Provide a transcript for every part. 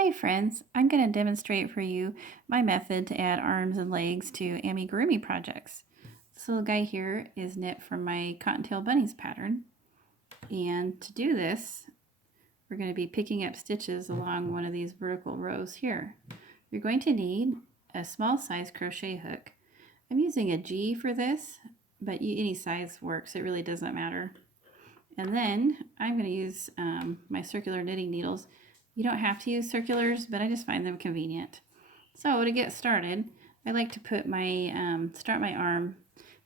Hi friends, I'm going to demonstrate for you my method to add arms and legs to amigurumi projects. This little guy here is knit from my cottontail bunnies pattern, and to do this we're going to be picking up stitches along one of these vertical rows here. You're going to need a small size crochet hook. I'm using a G for this, but any size works, it really doesn't matter. And then I'm going to use my circular knitting needles. You don't have to use circulars, but I just find them convenient. So to get started, I like to put my start my arm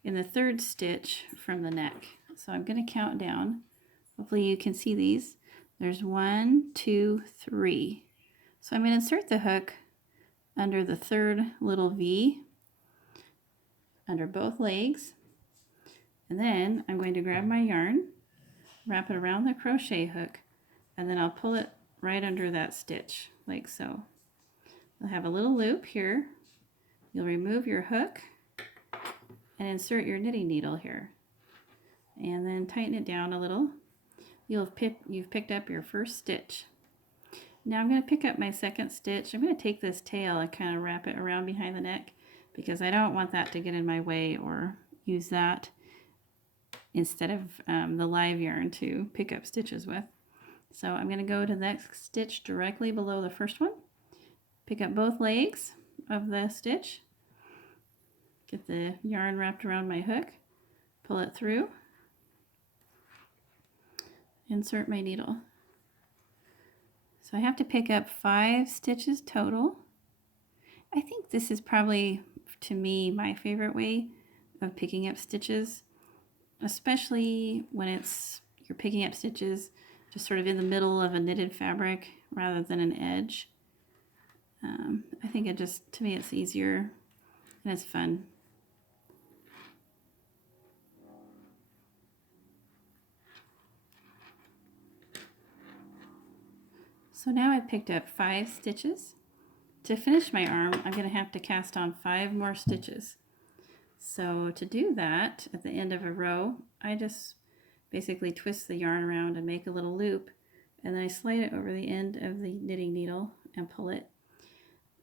in the third stitch from the neck. So I'm going to count down. Hopefully you can see these. There's 1, 2, 3. So I'm going to insert the hook under the third little V under both legs. And then I'm going to grab my yarn, wrap it around the crochet hook, and then I'll pull it right under that stitch, like so. You'll have a little loop here. You'll remove your hook and insert your knitting needle here. And then tighten it down a little. You've picked up your first stitch. Now I'm going to pick up my second stitch. I'm going to take this tail and kind of wrap it around behind the neck because I don't want that to get in my way or use that instead of the live yarn to pick up stitches with. So I'm going to go to the next stitch directly below the first one. Pick up both legs of the stitch. Get the yarn wrapped around my hook. Pull it through. Insert my needle. So I have to pick up 5 stitches total. I think this is probably, to me, my favorite way of picking up stitches, especially when you're picking up stitches just sort of in the middle of a knitted fabric rather than an edge. I think to me it's easier and it's fun. So now I've picked up 5 stitches. To finish my arm, I'm going to have to cast on 5 more stitches. So to do that, at the end of a row, I just basically twist the yarn around and make a little loop, and then I slide it over the end of the knitting needle and pull it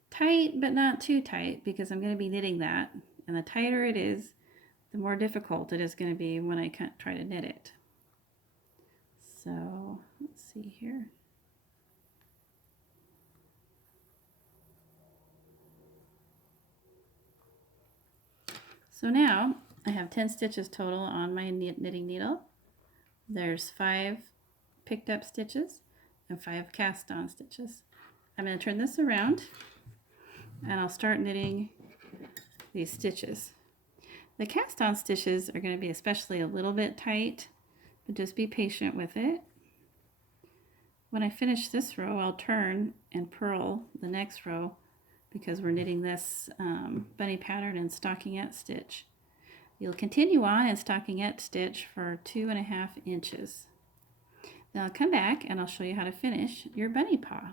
tight, but not too tight, because I'm going to be knitting that, and the tighter it is, the more difficult it is going to be when I try to knit it. So let's see here. So now I have 10 stitches total on my knitting needle. There's 5 picked up stitches and 5 cast on stitches. I'm going to turn this around and I'll start knitting these stitches. The cast on stitches are going to be especially a little bit tight, but just be patient with it. When I finish this row, I'll turn and purl the next row because we're knitting this bunny pattern in stockinette stitch. You'll continue on in stockinette stitch for 2.5 inches. Then I'll come back and I'll show you how to finish your bunny paw.